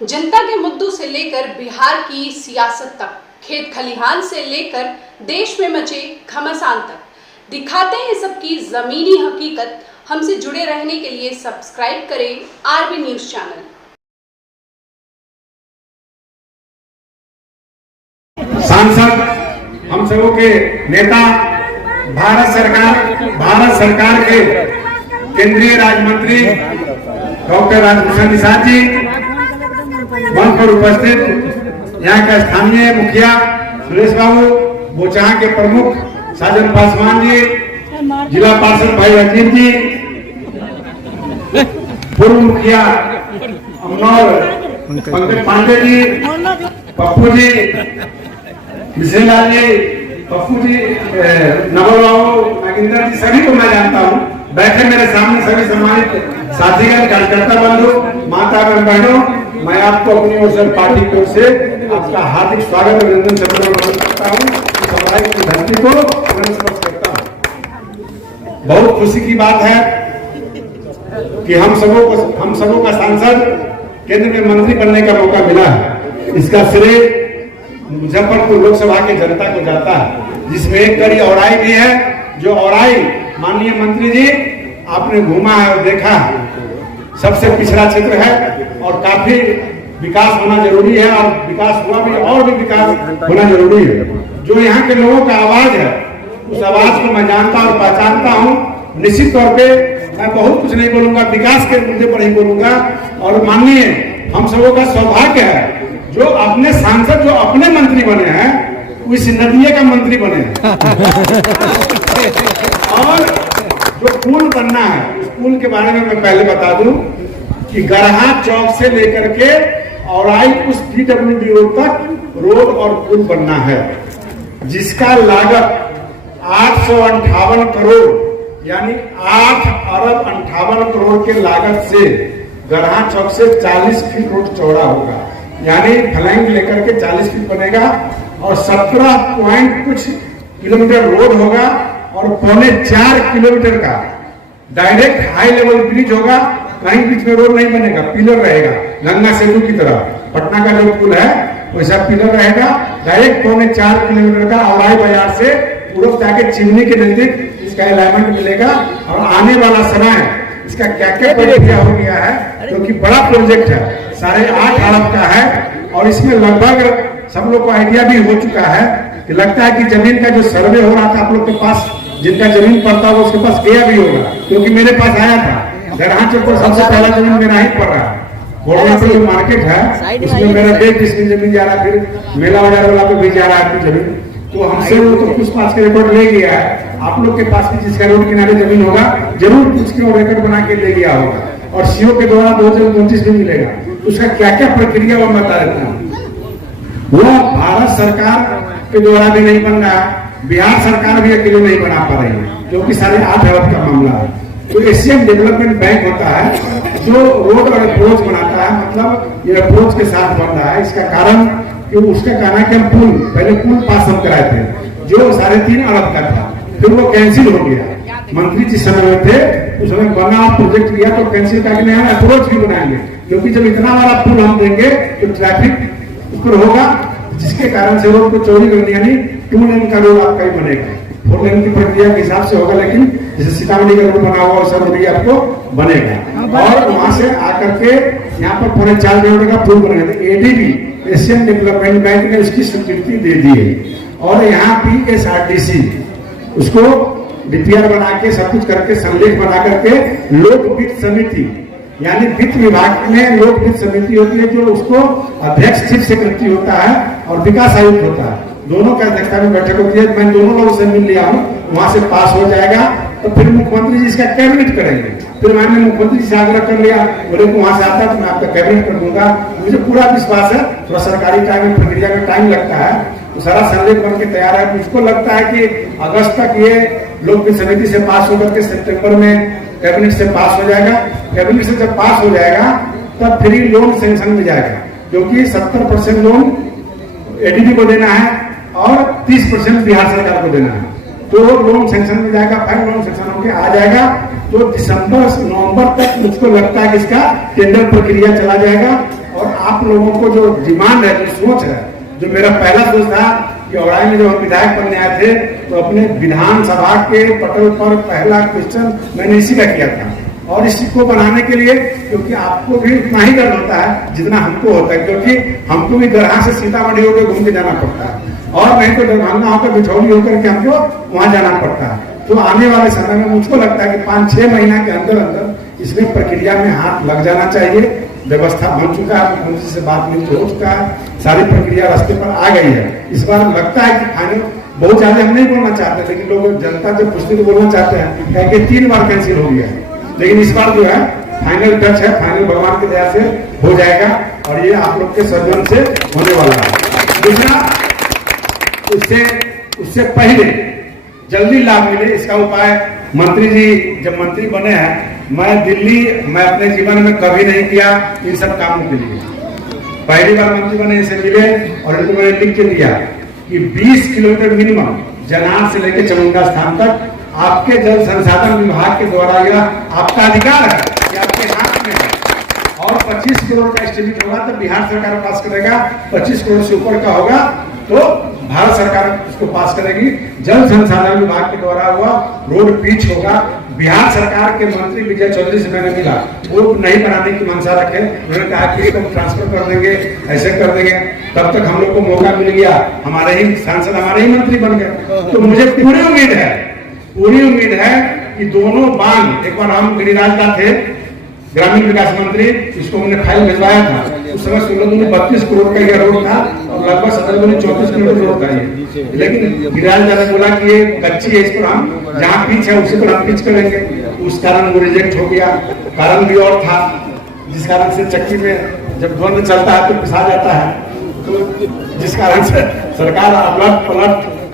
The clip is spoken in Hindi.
जनता के मुद्दों से लेकर बिहार की सियासत तक, खेत खलिहान से लेकर देश में मचे घमासान तक दिखाते हैं सबकी जमीनी हकीकत। हमसे जुड़े रहने के लिए सब्सक्राइब करें आरबी न्यूज चैनल। सांसद, हम सबों के नेता, भारत सरकार के केंद्रीय राज्य मंत्री डॉक्टर राजभूषण निषाद जी, मंच पर उपस्थित यहाँ का स्थानीय मुखिया सुरेश बाबू, बोचहा के प्रमुख साजन पासवान जी, जिला पार्षद भाई अजीत जी, पूर्व मुखिया अमनौर पंकज पांडे जी, पप्पू जी, मिसेलाल जी, पप्पू जी, नवल बाबू, नागिंदर जी, सभी को मैं जानता हूँ। बैठे मेरे सामने सभी सम्मानित साथीगण, कार्यकर्ता बंधु, माता बहनों, मैं आपको अपनी ओर से पार्टी की ओर से आपका हार्दिक स्वागत अभिनंदन करता हूँ। समुदाय की धरती को नमस्कार करता हूँ। बहुत खुशी की बात है कि हम सबों का सांसद केंद्र में मंत्री बनने का मौका मिला है। इसका श्रेय मुजफ्फरपुर लोकसभा की जनता को जाता है, जिसमें एक कड़ी औराई भी है, जो औराई माननीय मंत्री जी आपने घूमा है और देखा है। सबसे पिछड़ा क्षेत्र है और काफी विकास होना जरूरी है, और विकास हुआ भी, और भी विकास होना जरूरी है। जो यहाँ के लोगों का आवाज है, उस आवाज को मैं जानता और पहचानता हूँ। निश्चित तौर पे मैं बहुत कुछ नहीं बोलूंगा, विकास के मुद्दे पर ही बोलूंगा। और माननीय हम सबों का सौभाग्य है जो अपने सांसद, जो अपने मंत्री बने हैं, उस नदिया का मंत्री बने हैं। और जो पुल बनना है, उस पुल के बारे में मैं पहले बता दूं कि गरहा चौक से लेकर के औराई उस PWD रोड तक रोड और पुल बनना है, जिसका लागत 858 करोड़ यानी 8 अरब 58 करोड़ के लागत से गरहा चौक से 40 फीट रोड चौड़ा होगा, यानी फलैंग लेकर के 40 फीट बनेगा, और 17 पॉइंट कुछ किलोमीटर रोड होगा, और 3.25 किलोमीटर का डायरेक्ट हाई लेवल ब्रिज होगा। कहीं बीच में रोड नहीं बनेगा, पिलर रहेगा, गंगा सेतु की तरह। पटना का जो पुल है वैसा पिलर रहेगा, डायरेक्ट 3.25 किलोमीटर का औराई बाजार से पूरब जाके चिमनी के नजदीक इसका अलाइनमेंट मिलेगा। और आने वाला समय इसका क्या क्या प्रक्रिया हो गया है, क्योंकि बड़ा प्रोजेक्ट है, 8.5 अरब का है, और इसमें लगभग सब लोग को आइडिया भी हो चुका है कि लगता है कि जमीन का जो सर्वे हो रहा था आप लोग के पास, जिनका जमीन पड़ता है उसके पास गया भी होगा, क्योंकि मेरे पास आया था। गरहा चौक पर सबसे पहला जमीन मेरा ही पड़ रहा है, और यहाँ पे जो मार्केट है उसमें मेरा 1.5 जमीन जा रहा है, फिर मेला बाजार वाला पे भी जा रहा है जमीन। तो हमसे वो तो कुछ पास के रिकॉर्ड ले गया है। आप लोग के पास भी जिसका रोड किनारे जमीन होगा, जरूर पूछ के वो रिकॉर्ड बना के ले गया होगा, और सीओ के द्वारा 2029 भी मिलेगा। उसका क्या क्या प्रक्रिया वो बता देता हूँ। वो भारत सरकार के द्वारा भी नहीं बन रहा, बिहार सरकार भी अकेले नहीं बना पा रही है, जो कि 8.5 अरब का मामला है। तो एशियन डेवलपमेंट बैंक होता है जो रोड और अप्रोच बनाता है, मतलब ये अप्रोच के साथ बन रहा है। इसका कारण कि उसका कहना है कि हम पहले पुल पास हम कराए थे, जो 3.5 अरब का था, फिर वो कैंसिल हो गया। मंत्री जिस समय में थे उस समय बना प्रोजेक्ट लिया तो कैंसिल करके अप्रोच भी बनाएंगे, क्योंकि जब इतना बड़ा पुल हम देंगे तो ट्रैफिक उस पर होगा, जिसके कारण से रोड को चौड़ी करनी, यानी 2 लेन का रोड आपका ही बनेगा। 4 लेन की प्रक्रिया के हिसाब से होगा, लेकिन जैसे सीतामढ़ी का रोड बना हुआ वैसा रोड भी आपको बनेगा। और वहां से आकर के यहाँ पर 4.5 किलोमीटर का पुल बनेगा। ADB एशियन डेवलपमेंट बैंक ने उसकी स्वीकृति दे दी है, और यहाँ PSRDC उसको DPR बना के सब कुछ करके संलेख बना करके लोक वित्त समिति, यानी वित्त विभाग में लोक वित्त समिति होती है, जो उसको अध्यक्ष चीफ सेक्रेटरी होता है और विकास आयुक्त होता है, दोनों का अध्यक्षता में बैठक होती है। मैं दोनों लोगों से मिल लिया हूँ, वहां से पास हो जाएगा तो फिर मुख्यमंत्री जी इसका कैबिनेट करेंगे। फिर मैंने मुख्यमंत्री जी से आग्रह कर लिया, बोले को वहां से आता तो मैं आपका कैबिनेट कर दूंगा। मुझे पूरा विश्वास है, थोड़ा सरकारी टाइम में प्रक्रिया में टाइम लगता है, तो सारा संलेख बन के तैयार है। मुझको लगता है कि अगस्त तक ये लोक वित्त समिति से पास होकर के सितंबर में कैबिनेट से पास हो जाएगा। कैबिनेट से जब पास हो जाएगा तब फ्री लोन सेंक्शन में जाएगा, क्योंकि 70% लोन ADB को देना है और 30% बिहार सरकार को देना है। तो लोन सेंक्शन में जाएगा, फाइल लोन सेंक्शन होकर आ जाएगा, तो दिसंबर नवंबर तक मुझको लगता है कि इसका टेंडर प्रक्रिया चला जाएगा और आप लोगों को जो डिमांड है, जो सोच है, जो मेरा पहला सोच था कि औराई में जब हम विधायक बनने आए थे तो अपने विधानसभा के पटल पर पहला क्वेश्चन मैंने इसी का किया था। और इसी को बनाने के लिए, क्योंकि आपको भी उतना ही डर होता है जितना हमको होता है, क्योंकि हमको भी गरहा से सीतामढ़ी होकर घूम के जाना पड़ता है, और नहीं तो दरभंगा होकर बिठौली होकर के हमको वहां जाना पड़ता है। तो आने वाले समय में मुझको लगता है कि 5-6 महीना के अंदर अंदर इसमें प्रक्रिया में हाथ लग जाना चाहिए। व्यवस्था बन चुका है, मुख्यमंत्री से बात नहीं हो चुका है, सारी प्रक्रिया रास्ते पर आ गई है। इस बार लगता है कि फाइनल, बहुत ज्यादा हम नहीं बोलना चाहते, लेकिन लोग जनता जब पूछते तो बोलना चाहते हैं, क्या कि 3 बार कैंसिल हो गया है, लेकिन इस बार जो है फाइनल टच है, फाइनल भगवान की दया से हो जाएगा और ये आप लोग के सहयोग से होने वाला है। दूसरा, उससे पहले जल्दी लाभ मिले, इसका उपाय मंत्री जी जब मंत्री बने हैं, मैं अपने जीवन में कभी नहीं किया इन सब कामों के लिए। पहली बार मंत्री बने इनसे मिले और इनको मैंने लिख के दिया कि 20 किलोमीटर मिनिमम जनार से लेकर चामुंडा स्थान तक आपके जल संसाधन विभाग के द्वारा यह आपका अधिकार है, ये आपके हाथ में है। और 25 करोड़ का एस्टिमेट होगा तो बिहार सरकार पास करेगा, 25 करोड़ से ऊपर का होगा तो भारत सरकार उसको पास करेगी। जल संसाधन विभाग के द्वारा हुआ रोड पिच होगा। बिहार सरकार के मंत्री विजय चौधरी से मैंने मिला, वो नहीं बनाने की मंशा रखे, उन्होंने कहा कि हम ट्रांसफर कर देंगे, ऐसे कर देंगे। तब तक हम लोग को मौका मिल गया, हमारे ही सांसद हमारे ही मंत्री बन गए। तो मुझे पूरी उम्मीद है कि दोनों बांध, एक बार हम गिरिराज का थे ग्रामीण विकास मंत्री, इसको हमने फाइल भिजवाया था, उस समय 16-32 करोड़ का यह रोड था और लगभग 17-34 किलोमीटर रोड था ये। लेकिन गिरिराज ने बोला कि ये कच्ची है, इस पर हम जहाँ पिच है उसी पर हम पिच करेंगे, उस कारण वो रिजेक्ट हो गया। कारण भी और था, जिस कारण से चक्की में जब द्वंद्व चलता है तो पिसा जाता है, तो जिस कारण से सरकार अलट पलट